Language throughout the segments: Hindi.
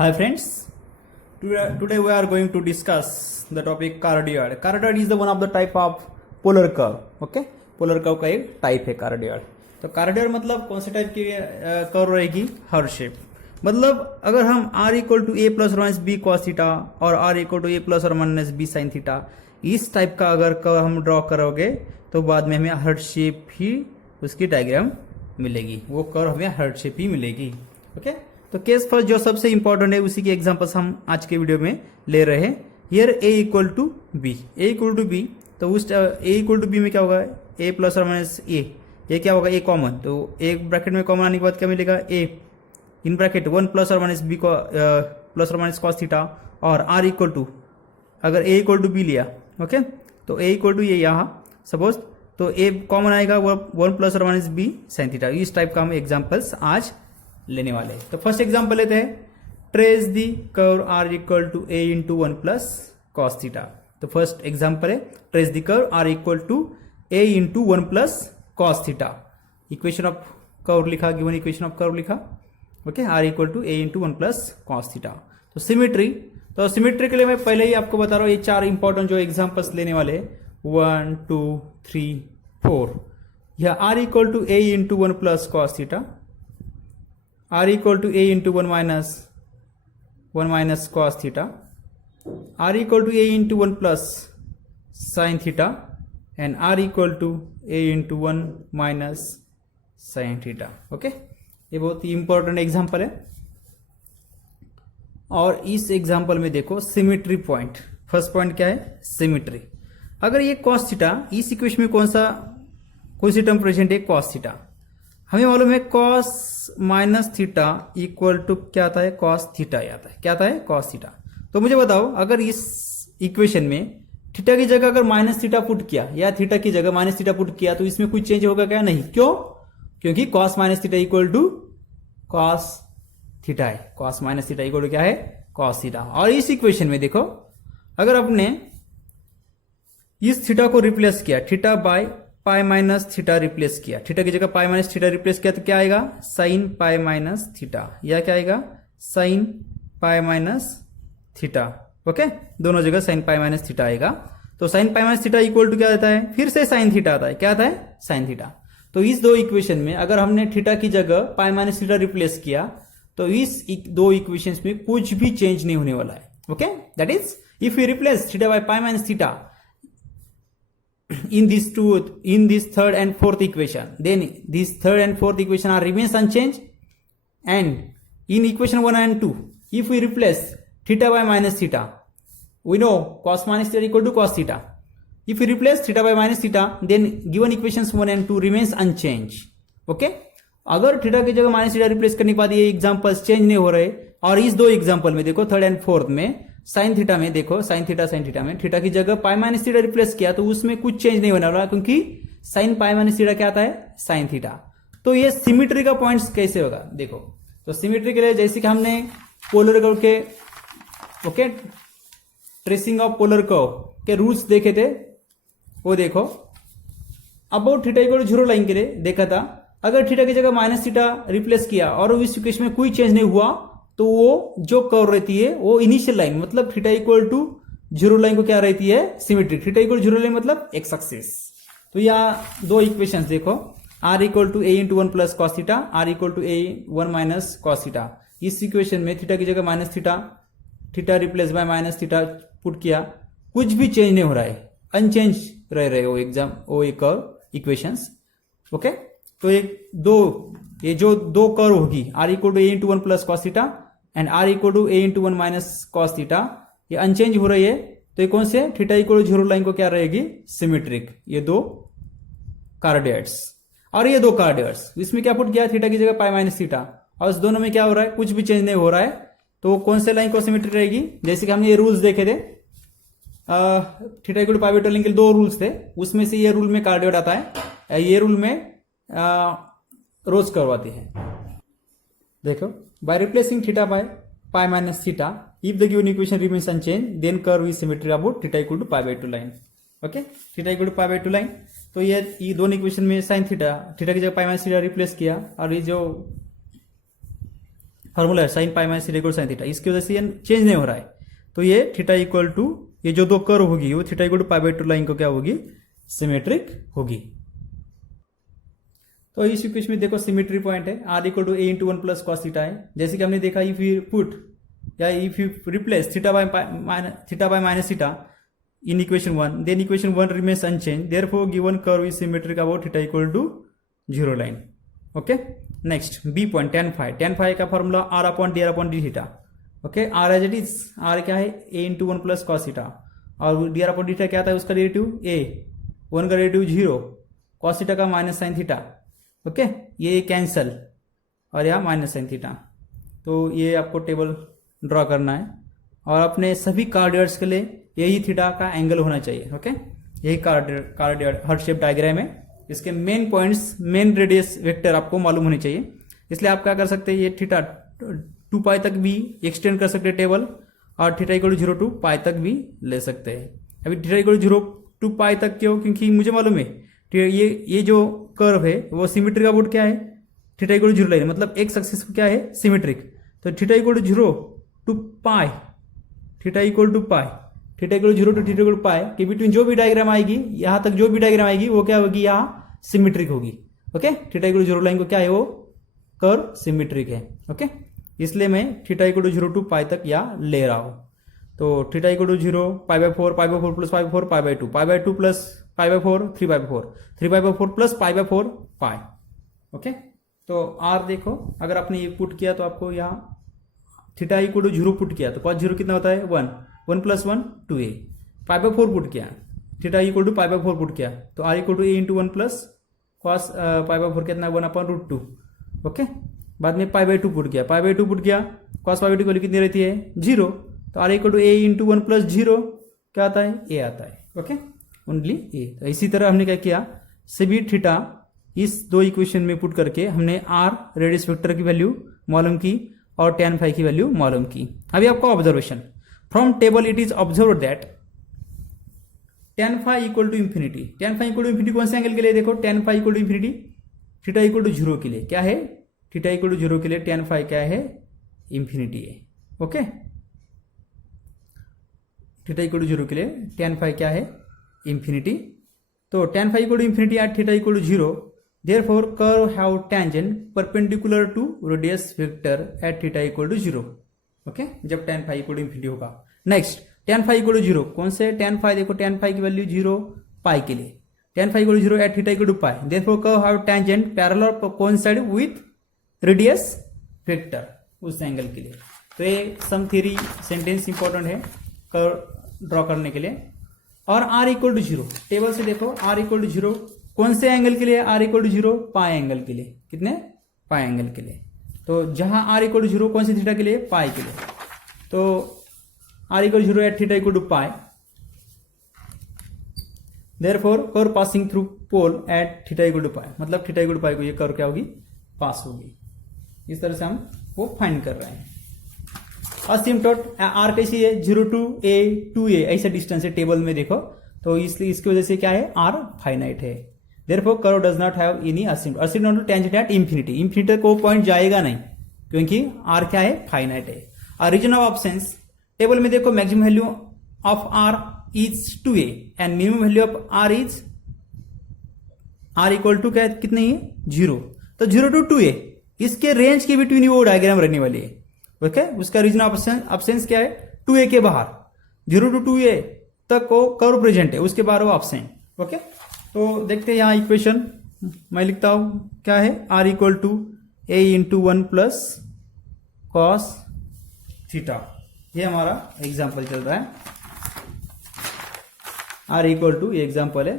Hi friends, today we are going to discuss the topic cardioid. Cardioid is the one of the type of polar curve. Okay, polar curve का एक टाइप है cardioid. तो cardioid मतलब कौन से टाइप की कर्व रहेगी? हर शेप. मतलब अगर हम r equal to a plus minus b cos theta और r equal to a plus और माइनस बी साइन थीटा इस टाइप का अगर कर्व हम ड्रॉ करोगे तो बाद में हमें हर्ट शेप ही उसकी डायग्राम मिलेगी. वो कर्व हमें हर्ट शेप ही मिलेगी. ओके तो केस फर्स्ट जो सबसे इंपॉर्टेंट है उसी के एग्जांपल्स हम आज के वीडियो में ले रहे हैं. Here a equal to b, a equal to b, तो उस a इक्वल टू बी में क्या होगा? a प्लस और माइनस ए क्या होगा? a कॉमन, तो एक ब्रैकेट में कॉमन आने के बाद क्या मिलेगा? a इन ब्रैकेट 1 प्लस और माइनस बी को प्लस और माइनस कॉस थीटा और r इक्वल टू अगर a इक्वल टू बी लिया. ओके तो a इक्वल टू ये यहाँ सपोज तो a कॉमन आएगा 1 प्लस और माइनस बी साइन थीटा. इस टाइप का हम एग्जाम्पल्स आज लेने वाले हैं. तो फर्स्ट एग्जांपल लेते हैं. Trace the curve r equal to a into 1 plus cos theta. तो फर्स्ट एग्जांपल है trace the curve r equal to a into 1 plus cos theta. Equation of curve लिखा, गिवन इक्वेशन ऑफ कर्व लिखा. Okay r equal to a into 1 plus cos theta. तो सिमेट्री, तो सिमेट्री के लिए मैं पहले ही आपको बता रहा हूँ ये चार इंपॉर्टेंट जो एग्जाम्पल्स लेने वाले 1 2 3 4. यह r equal to a into 1 plus cos theta, r equal to a into 1 minus cos theta, r equal to a into 1 plus sine theta and r equal to a into 1 minus sine theta. Okay ये बहुत ही इंपॉर्टेंट एग्जाम्पल है. और इस एग्जाम्पल में देखो सिमेट्री पॉइंट. फर्स्ट पॉइंट क्या है? सिमेट्री. अगर ये कॉस थीटा, इस इक्वेशन में कौन सी टर्म प्रेजेंट है? Cos theta. हमें मालूम है cos minus theta equal to क्या आता है? कॉस थीटा आता है. क्या आता है? Cos theta. तो मुझे बताओ अगर इस इक्वेशन में थीटा की जगह अगर माइनस थीटा पुट किया या थीटा की जगह माइनस थीटा पुट किया तो इसमें कुछ चेंज होगा क्या? नहीं. क्यों? क्योंकि cos minus theta equal to cos theta है. Cos minus theta equal to क्या है? Cos theta. और इस इक्वेशन में देखो अगर आपने इस थीटा को रिप्लेस किया, theta by pi minus theta replace किया, थीटा की जगह पाई माइनस थीटा रिप्लेस किया तो क्या आएगा? Sine pi minus theta. या क्या आएगा? Sine pi minus theta. Okay दोनों जगह साइन पाई माइनस थीटा आएगा. तो sine pi minus theta equal to क्या आता है? फिर से साइन थीटा आता है. क्या आता है? Sign theta. तो इस दो इक्वेशन में अगर हमने थीटा की जगह पाई माइनस थीटा रिप्लेस किया तो इस दो इक्वेशंस में कुछ भी चेंज नहीं होने वाला है. Okay that is if you replace theta by pi minus theta in this third and fourth equation, then this third and fourth equation are remains unchanged, and in equation 1 and 2 if we replace theta by minus theta, we know cos minus theta equal to cos theta. If we replace theta by minus theta then given equations 1 and 2 remains unchanged. okay अगर थीटा की जगह माइनस थीटा रिप्लेस करने के बाद ये एग्जांपल्स चेंज नहीं हो रहे. और इस दो एग्जांपल में देखो थर्ड एंड फोर्थ में साइन थीटा में देखो साइन थीटा में थीटा की जगह पाई माइनस थीटा रिप्लेस किया तो उसमें कुछ चेंज नहीं होने वाला क्योंकि साइन पाई माइनस थीटा क्या आता है? Sign theta. तो ये सिमेट्री का पॉइंट्स कैसे होगा देखो. तो सिमेट्री के लिए जैसे कि हमने पोलर कर्व के okay tracing of polar curve के रूल्स देखे थे वो देखो. About theta equal to 0 line के लिए देखा था. अगर थीटा की जगह माइनस थीटा रिप्लेस किया और इस इक्वेशन में कोई चेंज नहीं हुआ तो वो जो कर्व रहती है वो इनिशियल लाइन मतलब थीटा इक्वल टू 0 लाइन को क्या रहती है? Symmetric. Theta equal to 0 line मतलब एक्स एक्सिस. तो यहाँ दो इक्वेशंस देखो r equal to a into 1 plus cos theta, r equal to a 1 minus cos theta. इस इक्वेशन में थीटा की जगह minus theta replace by minus theta put किया, कुछ भी चेंज नहीं हो रहा है. अनचेंज रह रहे वो एक कर्व इक्वेशंस. ओके तो ये जो दो कर्व होगी r equal to a into 1 plus cos theta and r equal to a into 1 minus cos theta ये अनचेंज हो रही है. तो ये कौन से? थीटा इक्वल टू 0 लाइन को क्या रहेगी? सिमेट्रिक. ये दो कार्डियड्स और ये दो कार्डियड्स. इसमें क्या पुट किया? थीटा की जगह पाई माइनस थीटा और इस दोनों में क्या हो रहा है? कुछ भी चेंज नहीं हो रहा है. तो कौन से लाइन को सिमेट्रिक रहेगी? जैसे कि हमने ये रूल्स देखे थे theta equal to pi by 2 line के दो रूल्स थे. उसमें से ये रूल में कार्डियड आता है, ये रूल में रोज करवाती है. देखो by replacing theta by pi minus theta if the given equation remains unchanged then curve is symmetric about theta equal to pi by 2 line. okay theta equal to pi by 2 line. तो ये दोनों इक्वेशन में साइन थीटा की जगह पाई माइनस थीटा रिप्लेस किया और ये जो फार्मूला है sign pi minus theta equal sine theta, इसकी वजह से ये चेंज नहीं हो रहा है। तो ये थीटा इक्वल टू ये जो दो कर्व होगी वो theta equal to pi by two line को क्या होगी, सिमेट्रिक होगी। तो इस इक्वेशन में देखो सिमेट्री पॉइंट है, r equal to a into one plus cos theta है। जैसे कि हमने देखा इफ यू पुट या if you replace theta by minus theta in equation 1, then equation 1 remains unchanged, therefore given curve is symmetric about theta equal to 0 line. Okay, next b point tan phi, tan phi का formula r upon d theta. Okay, r as it is, r क्या है a into 1 plus cos theta और d upon d theta क्या आता है उसका डेरिवेटिव a, 1 का डेरिवेटिव 0, cos theta का माइनस साइन थीटा। ओके, ये कैंसल और यहाँ माइनस साइन थीटा। तो ये आपको टेबल ड्रॉ करना है और अपने सभी कार्डियर्स के लिए यही थीटा का एंगल होना चाहिए। ओके, यही कार्डियर हार्ट शेप डायग्राम है। इसके main points, main radius vector आपको मालूम होने चाहिए। इसलिए आप क्या कर सकते हैं, ये थीटा 2 पाई तक भी एक्सटेंड कर सकते हैं टेबल और theta equal to 0 to pi तक भी ले सकते हैं। अभी theta equal to 0 to pi तक क्यों, क्योंकि मुझे मालूम है ये जो कर्व है वो सिमेट्रिक का बोर्ड क्या है, थीटा इक्वल टू 0 लाइन, मतलब एक सक्सेस क्या है, सिमेट्रिक। तो theta equal to 0 to pi, theta equal to pi, theta equal to 0 to theta equal to pi के बिटवीन जो भी डायग्राम आएगी, यहां तक जो भी डायग्राम आएगी वो क्या होगी, यहाँ सिमेट्रिक होगी। Okay, theta equal to 0 line को क्या है, वो कर्व सिमेट्रिक है। ओके, इसलिए मैं theta equal to 0 to pi तक यहाँ ले रहा हूं। तो theta equal to 0 pi by 4, pi by 4 plus pi by 4, pi by 2, pi by 2 plus pi by 4, 3 pi by 4, 3 pi by 4 plus pi by 4 pi. Okay, तो आर देखो, अगर आपने ये पुट किया तो आपको यहाँ थीटा इक्वल टू 0 पुट किया तो कॉस 0 कितना होता है, 1, 1 plus 1 2a, pi by 4 put किया, theta equal to pi by 4 put किया तो r equal to a into 1 plus cos pi by 4 कितना, 1 अपॉन रूट 2। ओके, बाद में पाई बाय 2 पुट किया, पाई बाय 2 पुट किया, कॉस पाई बाय 2 की वैल्यू कितनी रहती है, 0। तो r equal to a into 1 plus 0 क्या आता है, a आता है। Okay, only a। तो इसी तरह हमने क्या किया, सभी थीटा इस दो इक्वेशन में पुट करके हमने r रेडियस वेक्टर की वैल्यू मालूम की और tan फाई की वैल्यू मालूम की। अभी आपका observation, from table it is observe that tan phi equal to infinity, tan phi equal to infinity कौन से एंगल के लिए, देखो tan phi equal to infinity theta equal to 0 के लिए क्या है, थीटा इक्वल टू 0 के लिए tan फाई क्या है, इंफिनिटी है। ओके, थीटा इक्वल टू 0 के लिए tan फाई क्या है, इंफिनिटी। तो tan phi equal to infinity at theta equal to 0, therefore curve have tangent perpendicular to radius vector at theta equal to 0। Okay, जब tan phi equal to infinity होगा। Next tan phi equal to 0, कौन से tan फाई, देखो tan फाई की वैल्यू 0 पाई के लिए, tan phi equal to 0 at theta equal to pi, therefore curve have tangent parallel coincide with radius vector उस एंगल के लिए। तो ये सम थ्योरी सेंटेंस इंपॉर्टेंट है कर्व ड्रॉ करने के लिए। और r इक्वल टू 0, टेबल से देखो r इक्वल टू 0 कौन से एंगल के लिए, r equal to 0 pi angle के लिए, कितने, पाई एंगल के लिए। तो जहां r इक्वल टू 0 कौन सी थीटा के लिए, पाई के लिए, तो r equal to 0 at theta equal to pi, therefore curve passing through pole at theta equal to pi, मतलब थीटा इक्वल टू पाई को ये कर्व क्या होगी, पास होगी। इस तरह से हम वो फाइंड कर रहे हैं। असिम्पटोट r कैसी है, 0 टू a 2a ऐसा डिस्टेंस है टेबल में देखो, तो इसलिए इसकी वजह से क्या है, r फाइनाइट है। Therefore curve does not have any asymptote, asymptote tangent at infinity, infinity को पॉइंट जाएगा नहीं क्योंकि r क्या है, फाइनाइट है। और रीजन ऑफ ऑब्सेंस टेबल में देखो, maximum value of r is 2a and minimum value of r is r equal to क्या, कितनी है, 0। तो 0 टू 2a इसके रेंज के बिटवीन वो डायग्राम रहने वाली है। ओके, उसका रीजन ऑफ ऑब्सेंस क्या है, 2a के बाहर, 0 टू 2a तक वो कर्व प्रेजेंट है, उसके बाहर वो ऑब्सेंट। ओके, तो देखते हैं यहाँ इक्वेशन मैं लिखता हूं क्या है, r equal to a into 1 plus cos theta, ये हमारा एग्जाम्पल चल रहा है। r इक्वल टू, ये एग्जाम्पल है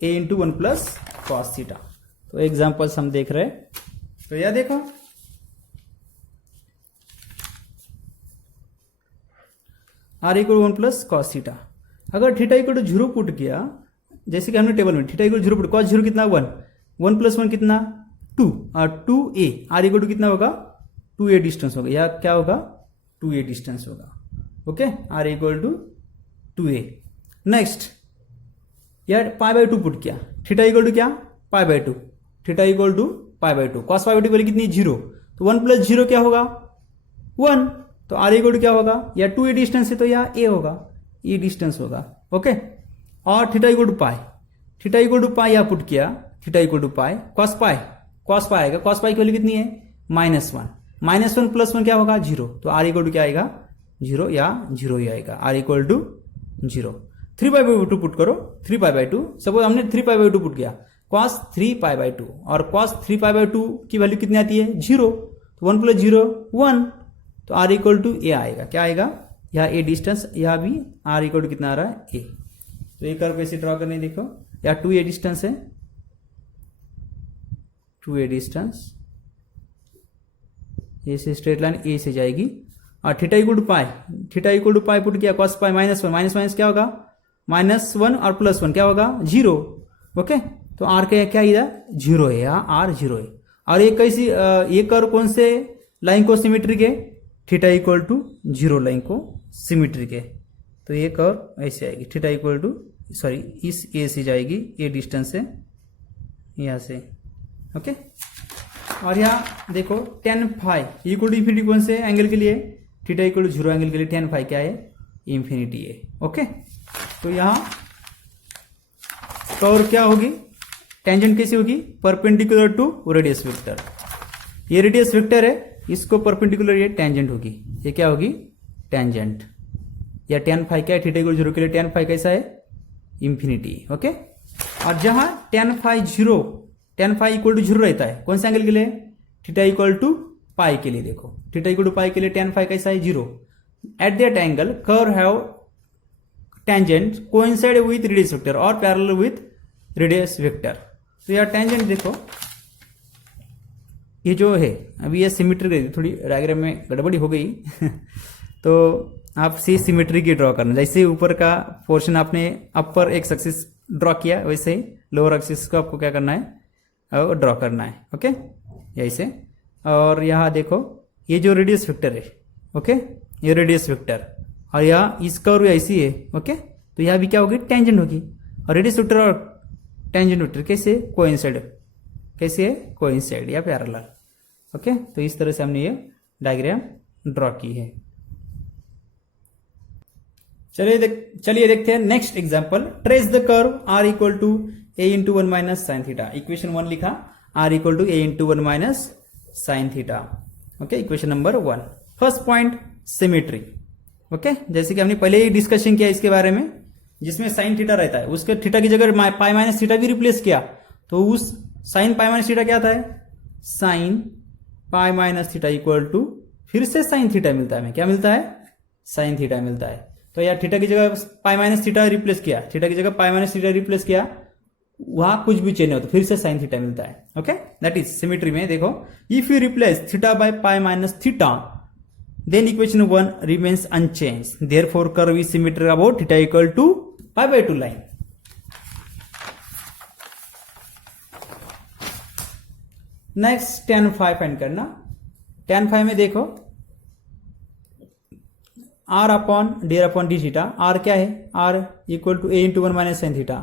a into 1 plus cos theta. तो एग्जाम्पल्स हम देख रहे हैं। तो यह देखो, r equal 1 plus cos theta, अगर थीटा इक्वल टू 0 पुट किया, जैसे कि हमने टेबल में थीटा इक्वल 0 पुट, कॉस 0 कितना, 1, 1 प्लस 1 कितना, 2 और 2a, r इक्वल टू कितना होगा, 2a डिस्टेंस होगा, या क्या होगा, 2a डिस्टेंस होगा। Okay, r equal to 2a। Next यार पाई बाय 2 पुट किया, थीटा इक्वल टू क्या, pi by 2, theta equal to pi by 2, cos pi by 2 की वैल्यू कितनी, 0। तो 1 प्लस 0 क्या होगा 1, तो आर इक्वल टू क्या होगा, या 2a डिस्टेंस है तो यहाँ a होगा, ये डिस्टेंस होगा। ओके, और theta equal to pi, theta equal to pi यहाँ पुट किया, theta equal to pi cos pi, cos pi आएगा, कॉस पाई की वैल्यू कितनी है -1, -1 प्लस 1 क्या होगा 0, तो आर इक्वल टू क्या आएगा 0, या 0 ही आएगा, आर इक्वल टू 0। 3π/2 पुट करो, 3π/2, सपोज हमने 3π/2 पुट किया, cos 3π/2 और cos 3π/2 की वैल्यू कितनी आती है 0, तो 1 प्लस 0 1, तो आर इक्वल टू ए आएगा, क्या आएगा, यहाँ ए डिस्टेंस, यहाँ भी आर इक्वल टू कितना आ रहा है ए। तो ये कर्व कैसे ड्रॉ करने देखो, या 2a डिस्टेंस है, 2a डिस्टेंस, ए से स्ट्रेट लाइन ए से जाएगी, और theta equal to pi, theta equal to pi put किया, cos पाई -1, माइनस क्या होगा -1 और +1 क्या होगा 0। ओके, तो आर का क्या इधर 0 है, यहाँ आर 0 है। और ये कैसी, ये कर्व कौन से लाइन को सिमेट्रिक है, थीटा इक्वल टू 0 लाइन को सिमेट्रिक है, तो ये कर्व ऐसे आएगी, थीटा इक्वल टू सॉरी इस ए से जाएगी, ए डिस्टेंस है यहाँ से। ओके, और यहाँ देखो tan phi equal to infinity कौन से एंगल के लिए, थीटा इक्वल टू 0 एंगल के लिए tan फाई क्या है इंफिनिटी है। ओके, तो यहाँ कर्व क्या होगी, टेंजेंट कैसी होगी, परपेंडिकुलर टू रेडियस वेक्टर, ये रेडियस वेक्टर है, इसको परपेंडिकुलर ये टेंजेंट होगी, ये क्या होगी टेंजेंट, या tan फाई क्या है, थीटा इक्वल 0 के लिए tan फाई कैसा है इंफिनिटी। ओके, और जहां tan phi 0, tan phi equal to 0 रहता है कौन से एंगल के लिए, थीटा इक्वल टू पाई के लिए, देखो थीटा इक्वल टू पाई के लिए tan फाई कैसा है 0, at that angle curve have tangent coincide with radius vector और पैरेलल विथ रेडियस वेक्टर। तो यार टेंजेंट देखो, ये जो है अभी ये सिमेट्री, थोड़ी डायग्राम में गड़बड़ी हो गई तो आप सी सिमेट्री की ड्रॉ करना, जैसे ऊपर का पोर्शन आपने अपर एक्स एक्सिस ड्रॉ किया, वैसे ही लोअर एक्सिस को आपको क्या करना है और ड्रॉ करना है। ओके, ऐसे, और यहाँ देखो ये जो रेडियस वेक्टर है, ओके ये रेडियस वेक्टर, और यहाँ इस कर्व ऐसी है। ओके, तो यहाँ भी क्या होगी टेंजेंट होगी, और रेडियस वेक्टर और टेंजेंट वेक्टर कैसे कोइंसाइड, कैसे है कोइंसाइड या पैरेलल। ओके, तो इस तरह से हमने ये डायग्राम ड्रॉ की है। चलिए देखते हैं next example, trace the curve r equal to a into 1 minus sine theta. Equation 1 लिखा, r equal to a into 1 minus sine theta. Okay, equation number 1। First point symmetry. Okay, जैसे कि हमने पहले ही डिस्कशन किया इसके बारे में, जिसमें साइन थीटा रहता है उसके थीटा की जगह पाई माइनस थीटा भी रिप्लेस किया, तो उस साइन पाई माइनस थीटा क्या था, sine pi minus theta equal to फिर से साइन थीटा मिलता है, हमें क्या मिलता है साइन थीटा मिलता है। तो यार थीटा की जगह पाई माइनस थीटा रिप्लेस किया, थीटा की जगह पाई माइनस थीटा रिप्लेस किया, वहां कुछ भी चेंज नहीं होता, फिर से साइन थीटा मिलता है। ओके, दैट इज सिमेट्री में देखो, if you replace theta by pi minus theta then equation 1 remains unchange, therefore curve is symmetric about theta equal to π/2 line. Next tan phi find करना। tan फाई में देखो r upon d theta, r क्या है, r equal to a into 1 minus sine theta,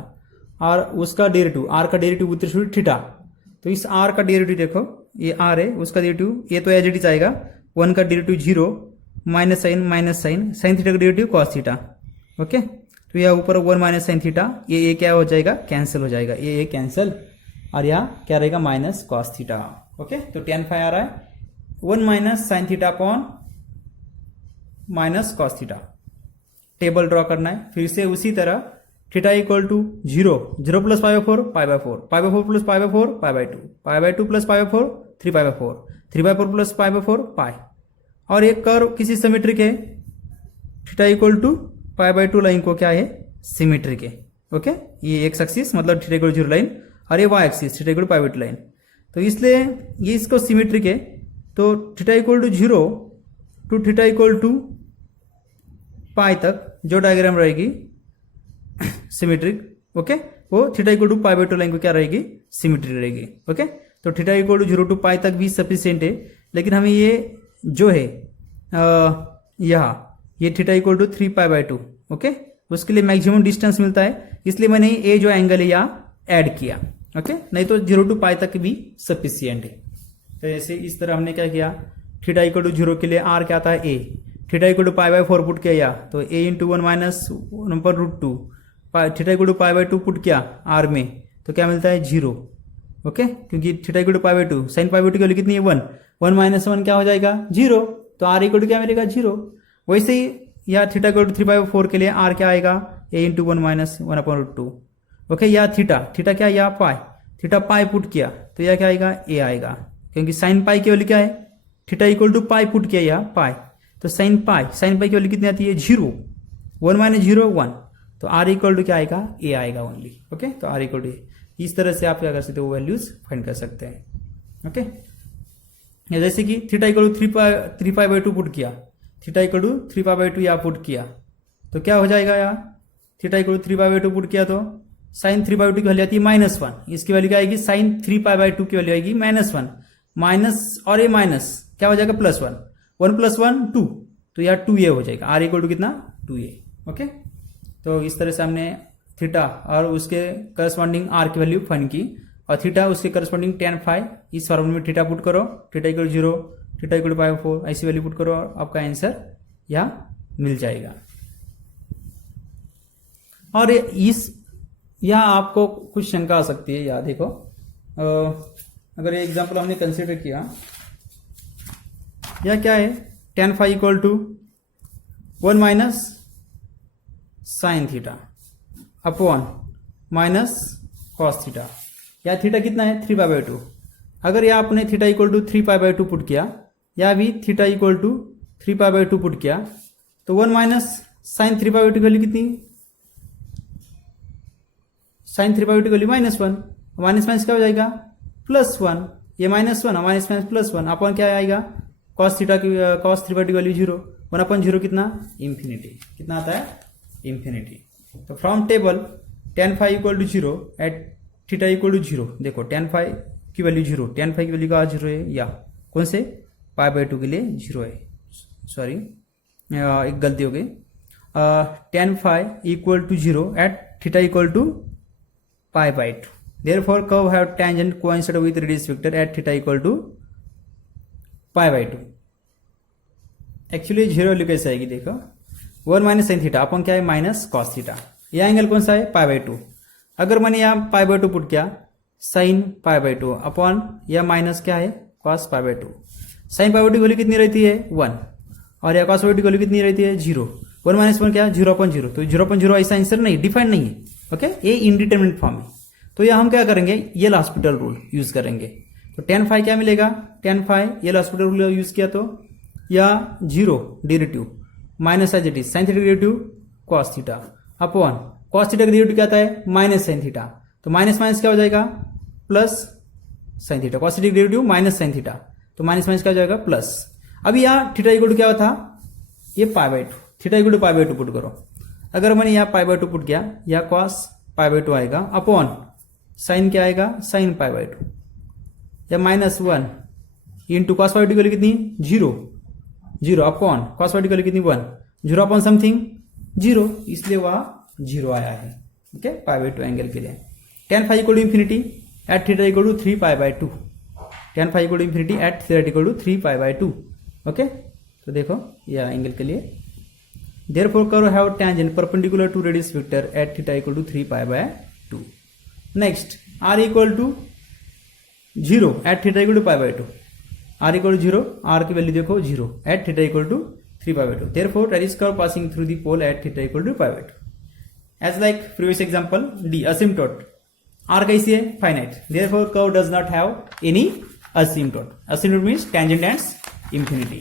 और उसका डेरिवेटिव, r का derivative with respect to theta. तो इस r का डेरिवेटिव देखो, ये r है, उसका डेरिवेटिव ये तो एज इट इज आएगा, 1 का derivative 0, minus sine sine theta का डेरिवेटिव कॉस थीटा। ओके, तो यह ऊपर 1 माइनस साइन थीटा, ये क्या हो जाएगा कैंसिल हो जाएगा, ये कैंसिल, और यहाँ क्या रहेगा माइनस कॉस थीटा। ओके, तो tan फाई आ रहा है 1 minus sine theta upon minus cos theta. Table draw करना है, फिर से उसी तरह theta equal to 0, 0 plus π/4 π/4, π/4 plus π/4 π/2, π/2 plus π/4 3π/4, 3π/4 plus π/4 pi. और एक कर्व किसी सिमेट्रिक है, थीटा इक्वल टू π/2 लाइन को क्या है सिमेट्रिक है। ओके, ये एक्स एक्सिस मतलब थीटा इक्वल 0 लाइन, और ये y axis theta equal π/2 line, तो इसलिए ये इसको सिमेट्रिक है। तो theta equal to 0 to theta equal to pi तक जो डायग्राम रहेगी सिमेट्रिक, ओके, वो थीटा इक्वल टू π/2 लाइन को क्या रहेगी सिमेट्रिक रहेगी। ओके, तो theta equal to 0 to pi तक भी सफिशिएंट है, लेकिन हमें ये जो है यहाँ ये थीटा इक्वल टू 3π/2, ओके, उसके लिए मैक्सिमम डिस्टेंस मिलता है, इसलिए मैंने ये जो एंगल है यहाँ ऐड किया। ओके, नहीं तो 0 टू पाई तक भी सफिशिएंट है। तो ऐसे इस तरह हमने क्या किया, थीटा इक्वल टू 0 के लिए आर क्या आता है a, theta equal to pi by 4 put किया तो a into 1 minus 1/√2, theta equal to pi by 2 put किया आर में तो क्या मिलता है 0। ओके, क्योंकि theta equal to pi by 2, sine pi by 2 की वैल्यू कितनी है 1, 1 माइनस 1 क्या हो जाएगा 0, तो आर इक्वल टू क्या मिलेगा 0। वैसे ही या थीटा इक्वल टू 3/4 के लिए आर क्या आएगा ए इंटू 1 माइनस 1/√2। ओके, या थीटा क्या या पाई, थीटा पाई पुट किया तो यह क्या आएगा ए आएगा, क्योंकि साइन पाई की वैल्यू क्या है, theta equal to pi put किया या पाई, तो साइन पाई की वैल्यू कितनी आती है 0, 1 माइनस 0 1, तो आर इक्वल टू क्या आएगा ए आएगा ओनली। ओके, तो आर इक्वल टू ए, इस तरह से आप क्या कर सकते हो वैल्यूज फाइंड कर सकते हैं। ओके, जैसे कि थीटा इक्वल टू 3π/2 पुट किया, थीटा इक्वल टू 3π/2 या पुट किया तो क्या हो जाएगा यार, थीटा इक्वल टू 3π/2 पुट किया तो साइन 3/2 की वैल्यू आती है -1, इसकी वैल्यू क्या आएगी साइन 3π/2 की वैल्यू आएगी -1, माइनस और ये माइनस क्या हो जाएगा +1, 1 + 1 2, तो यार 2a हो जाएगा, आर इक्वल टू कितना 2a। ओके, तो इस तरह से हमने थीटा और उसके करस्पॉन्डिंग आर की वैल्यू फाइंड की, और थीटा उसके करस्पॉन्डिंग tan phi, इस फॉर्मूले में थीटा पुट करो, थीटा इक्वल 0, थीटा इक्वल π/4 ऐसी वैल्यू पुट करो और आपका आंसर यहाँ मिल जाएगा। और इस यहाँ आपको कुछ शंका आ सकती है, या देखो अगर ये एग्जांपल हमने कंसीडर किया, यह क्या है tan phi equal to 1 minus sine theta upon minus cos theta, या थीटा कितना है 3π/2, अगर यह आपने थीटा इक्वल टू 3π/2 पुट किया या भी थीटा इक्वल टू 3π/2 पुट किया तो 1 माइनस साइन 3π/2 की वैल्यू कितनी, साइन 3π/2 की वैल्यू -1, माइनस माइनस क्या हो जाएगा +1, ये -1 माइनस माइनस +1 अपॉन क्या आएगा कॉस 3π/2 की वैल्यू 0, 1/0 कितना इंफिनिटी, कितना आता है इंफिनिटी। तो from table tan phi equal to 0 at theta equal to 0, देखो tan phi की वैल्यू 0, tan phi की वैल्यू का 0 है, या कौन से π/2 के लिए 0 है, सॉरी एक गलती हो गई, tan phi equal to 0 at theta equal to π/2, therefore curve have tangent coincident with radius vector at theta equal to π/2। Actually 0 value कैसे आएगी, देखो 1 माइनस साइन थीटा अपन क्या है माइनस कॉस थीटा, यह एंगल कौन सा है π/2, अगर मैंने यहाँ π/2 पुट किया साइन π/2 अपॉन यह माइनस क्या है कॉस π/2, साइन π/2 की वैल्यू कितनी रहती है 1 और यह कॉस π/2 की वैल्यू कितनी रहती है 0, 1 माइनस 1 क्या 0/0, तो 0/0 ऐसा आंसर नहीं, डिफाइंड नहीं है। ओके, ये इनडिटरमिनेट फॉर्म है, तो यह हम क्या करेंगे ये हॉस्पिटल रूल यूज करेंगे, तो tan phi क्या मिलेगा, tan phi ये हॉस्पिटल रूल यूज किया तो या 0 derivative minus as it is sine theta derivative cos theta upon cos theta का डेरिवेटिव क्या आता है माइनस साइन थीटा, तो माइनस माइनस क्या हो जाएगा plus sine theta, cos theta का डेरिवेटिव माइनस साइन थीटा, तो माइनस माइनस क्या हो जाएगा प्लस। अभी यहाँ थीटा इक्वल टू क्या था ये π/2, थीटा इक्वल टू π/2 पुट करो, अगर मैंने यहाँ π/2 पुट किया या कॉस π/2 आएगा अपॉन साइन क्या आएगा साइन π/2 या -1 इंटू कॉस π/2 की वैल्यू कितनी 0 अपॉन कॉस π/2 की वैल्यू कितनी 1, 0 अपॉन समथिंग 0, इसलिए वह 0 आया है। ओके, π/2 एंगल के लिए tan phi equal to infinity at theta equal to 3π/2, tan phi equal to infinity at theta equal to 3π/2। Okay, तो देखो यह एंगल के लिए therefore curve have tangent perpendicular to radius vector at theta equal to 3π/2। next r equal to 0 at theta equal to π/2, r equal to 0, r की वैल्यू देखो 0 at theta equal to 3π/2, therefore radius curve passing through the pole at theta equal to π/2। as like previous example d asymptote, r कैसी है finite, therefore curve does not have any asymptote, asymptote means tangent ends infinity।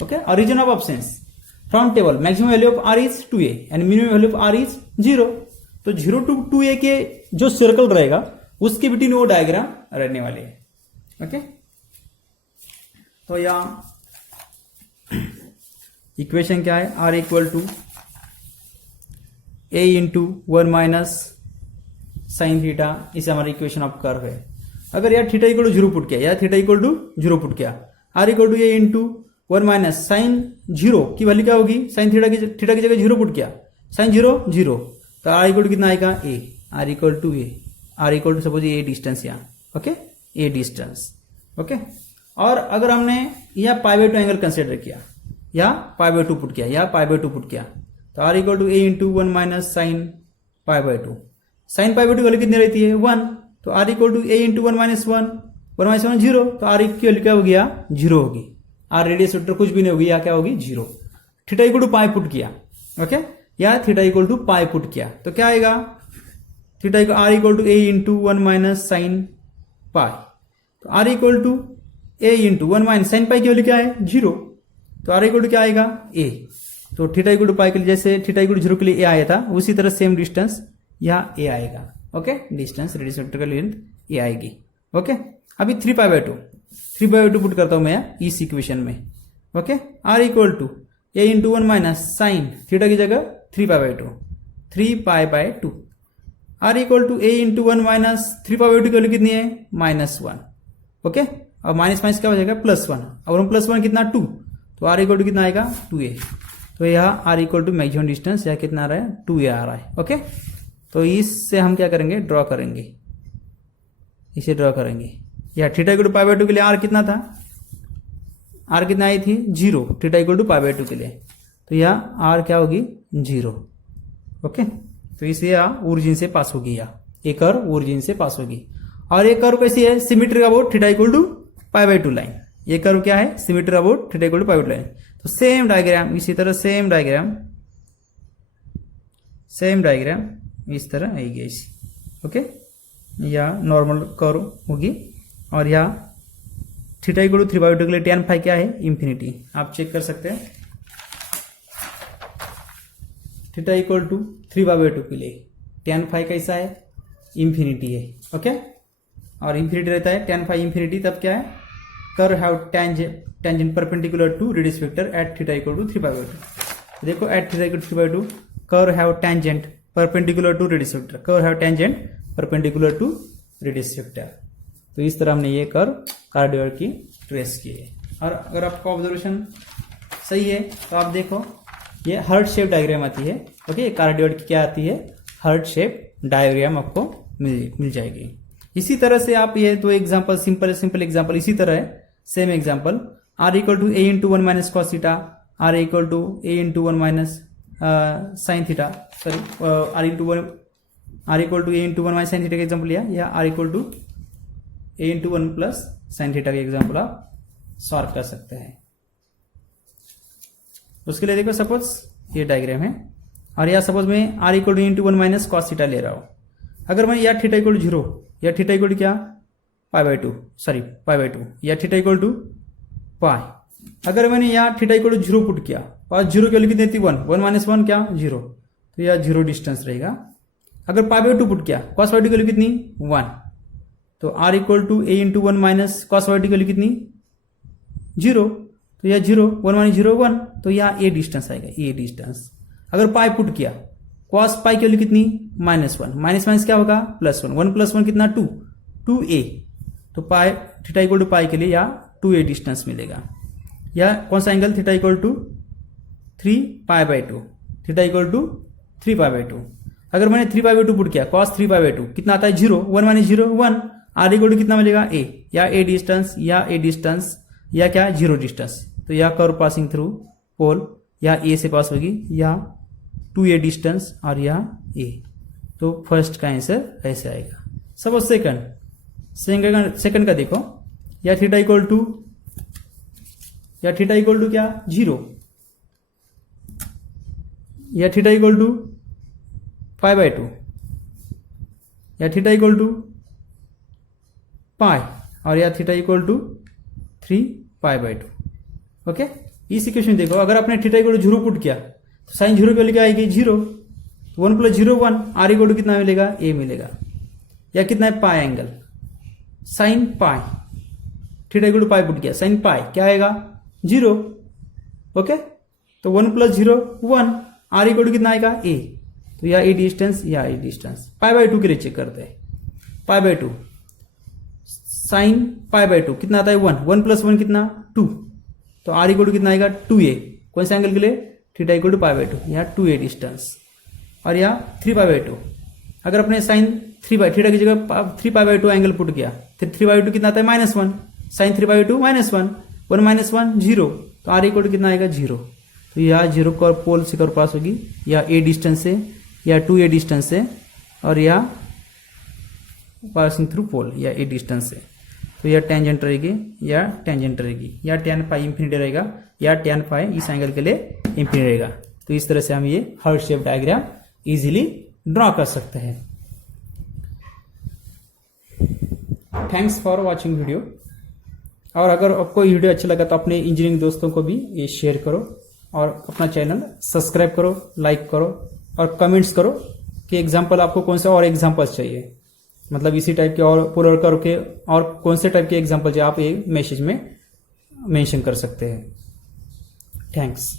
okay, origin of absence from table maximum value of r is 2a and minimum value of r is 0, तो 0 to 2a के जो सर्कल रहेगा उसके बिटवीन वो डायग्राम रहने वाले हैं। ओके, तो यहाँ इक्वेशन क्या है r equal to a into 1 minus sine theta, इसे हमारा इक्वेशन ऑफ कर्व है। अगर यार थीटा इक्वल टू 0 पुट किया या थीटा इक्वल टू 0 पुट किया, r equal to a into 1 minus sine 0 की वैल्यू क्या होगी साइन थीटा की जगह 0 पुट किया, साइन 0 0, तो r इक्वल टू कितना आएगा a, r equal to a, r equal to suppose a distance यहाँ, ओके ए डिस्टेंस। ओके, और अगर हमने यह pi by two angle consider किया या पाई बाय टू पुट किया या पाई बाय टू पुट किया तो r equal to a into 1 minus sine pi by two. Sine pi by two की वैल्यू कितनी रहती है 1, तो r equal to a into 1 minus 1, 1 minus 1 0, तो आर की वैल्यू क्या हो गया 0 होगी। आर रेडियस वेक्टर कुछ भी नहीं होगी, या क्या होगी 0। Theta equal to pi put किया, ओके, या theta equal to pi put किया तो क्या आएगा, theta equal r equal to a into 1 minus sine pi, तो r equal to a into 1 minus sine pi की वैल्यू क्या है 0, तो आर इक्वल टू क्या आएगा ए। तो थीटा इक्वल टू पाई के लिए जैसे थीटा इक्वल टू 0 के लिए ए आया था उसी तरह सेम डिस्टेंस यहाँ ए आएगा, ओके, डिस्टेंस रेडियस वेक्टर का लेंथ ए आएगी, ओके। अभी 3 पाई बाय 2 पुट करता हूं मैं इस इक्वेशन में, okay. R equal to a into 1 minus sine theta की जगह 3 pi by 2, r equal to a into 1 minus 3 pi by 2 की वैल्यू कितनी है -1, ओके। अब माइनस माइनस क्या हो जाएगा +1, अब हम +1 कितना 2, तो आर इक्वल टू कितना आएगा 2a, तो यहाँ r equal to maximum distance यहाँ कितना आ रहा है 2a आ रहा है, ओके। तो इससे हम क्या करेंगे ड्रॉ करेंगे, इसे ड्रॉ करेंगे। या theta equal to pi by 2 के लिए आर कितना था, आर कितना आई थी 0, theta equal to pi by 2 के लिए, तो यहाँ आर क्या होगी 0, ओके। तो इसे ओरिजिन से पास होगी, या एक कर्व ओरिजिन से पास होगी। और एक कर्व कैसी है symmetric about theta equal to pi by 2 line, ये कर्व क्या है symmetric about theta equal to pi by 2 line. तो सेम डायग्राम इसी तरह सेम डायग्राम इस तरह आएगी ऐसी, ओके। या नॉर्मल कर्व होगी और यहाँ थीटा इक्वल टू 3 बाय 2 के लिए tan फाई क्या है इंफिनिटी, आप चेक कर सकते हैं। थीटा इक्वल टू 3 बाय 2 के लिए tan फाई कैसा है इंफिनिटी है, ओके। और इंफिनिटी रहता है tan फाई इंफिनिटी, तब क्या है curve have tangent perpendicular to radius vector at theta equal to 3 by 2। देखो at theta equal to 3 by 2 curve have tangent perpendicular to radius vector, curve have tangent perpendicular to radius vector. तो इस तरह हमने ये कर्व कार्डियोइड की ट्रेस की है। और अगर आपका ऑब्जर्वेशन सही है तो आप देखो ये हार्ट शेप डायग्राम आती है, ओके। कार्डियोइड की क्या आती है हार्ट शेप डायग्राम आपको मिल जाएगी। इसी तरह से आप ये दो एग्जांपल सिंपल एग्जांपल इसी तरह है, same example r equal to a into 1 minus cos theta, r equal to a into 1 minus sine theta, sorry r equal to a into 1 minus sine theta का एग्जाम्पल लिया, या r equal to a into 1 plus sine theta का एग्जाम्पल आप सॉल्व कर सकते हैं। उसके लिए देखो सपोज ये डायग्राम है और या सपोज मैं r equal to into 1 minus cos theta ले रहा हूं। अगर मैं या थीटा इक्वल टू 0 या थीटा इक्वल टू क्या पाई बाय 2 या थीटा इक्वल टू पाई, अगर मैंने यहाँ थीटा इक्वल टू 0 पुट किया और 0 की वैल्यू कितनी थी 1 माइनस 1 क्या 0, तो यह 0 डिस्टेंस रहेगा। अगर पाई बाय 2 पुट किया कॉस बाय 2 की वैल्यू कितनी 1, तो r equal to a into 1 minus cos by 2 की वैल्यू कितनी 0, तो यह 0 1 माइनस 0 1, तो यहाँ ए डिस्टेंस आएगा ए डिस्टेंस। अगर पाई पुट किया कॉस पाई की वैल्यू कितनी -1, माइनस क्या होगा +1, 1 प्लस 1 कितना 2a, तो pi theta equal to pi के लिए या 2a डिस्टेंस मिलेगा। या कौन सा angle theta equal to 3 pi by 2, theta equal to 3 pi by 2। अगर मैंने 3 पाई बाय 2 पुट किया कॉस 3 पाई बाय 2 कितना आता है 0, 1 माइनस 0 1, आर इक्वल टू कितना मिलेगा a, या a डिस्टेंस या क्या 0 डिस्टेंस, तो या कर्व पासिंग थ्रू पोल या a से पास होगी, या 2a डिस्टेंस और यहाँ a, तो फर्स्ट का आंसर ऐसे आएगा। सपोज सेकंड का देखो, या थीटा इक्वल टू क्या 0, या theta equal to pi by 2, या थीटा इक्वल टू पाई, और या theta equal to 3 pi by 2, okay. इस इक्वेशन देखो, अगर आपने थीटा इक्वल टू 0 पुट किया तो साइन 0 की वैल्यू क्या आएगी 0, 1 प्लस 0 1, आर इक्वल टू कितना मिलेगा a मिलेगा, या कितना है pi angle sine pi, theta equal to pi put किया साइन पाई क्या आएगा 0, ओके। तो 1 प्लस 0 1, आर इक्वल टू कितना आएगा a, तो या a डिस्टेंस या a डिस्टेंस। पाई बाय 2 के लिए चेक करते हैं, पाई बाय 2 साइन पाई बाय 2 कितना आता है 1 प्लस 1 कितना 2, तो आर इक्वल टू कितना आएगा 2a, कौन से एंगल के लिए theta equal to pi by 2, यहाँ 2a डिस्टेंस। और यहाँ 3 पाई बाय 2, अगर अपने साइन 3 बाय थीटा की जगह 3 पाई बाय 2 एंगल पुट किया, फिर 3 बाय 2 कितना आता है -1, साइन 3/2 -1, 1 - 1 0, तो आर इक्वल टू कितना आएगा 0। तो यह 0 का पोल से कर पास होगी, या ए डिस्टेंस से, या 2a डिस्टेंस से, और या पासिंग थ्रू पोल, या ए डिस्टेंस से। तो यह टेंजेंट रहेगी, या टेंजेंट रहेगी, या tan फाई इंफिनिटी रहेगा, या tan फाई इस एंगल के लिए इंफिनिटी रहेगा। तो इस तरह से हम ये heart shape diagram easily draw कर सकते हैं। Thanks for watching video. और अगर आपको ये वीडियो अच्छा लगा तो अपने इंजीनियरिंग दोस्तों को भी ये शेयर करो, और अपना चैनल सब्सक्राइब करो, लाइक करो, और कमेंट्स करो कि एग्जाम्पल आपको कौन से और एग्जाम्पल्स चाहिए, मतलब इसी टाइप के और पूरा करके और कौन से टाइप के एग्जाम्पल चाहिए आप ये मैसेज में मेंशन कर सकते हैं। थैंक्स।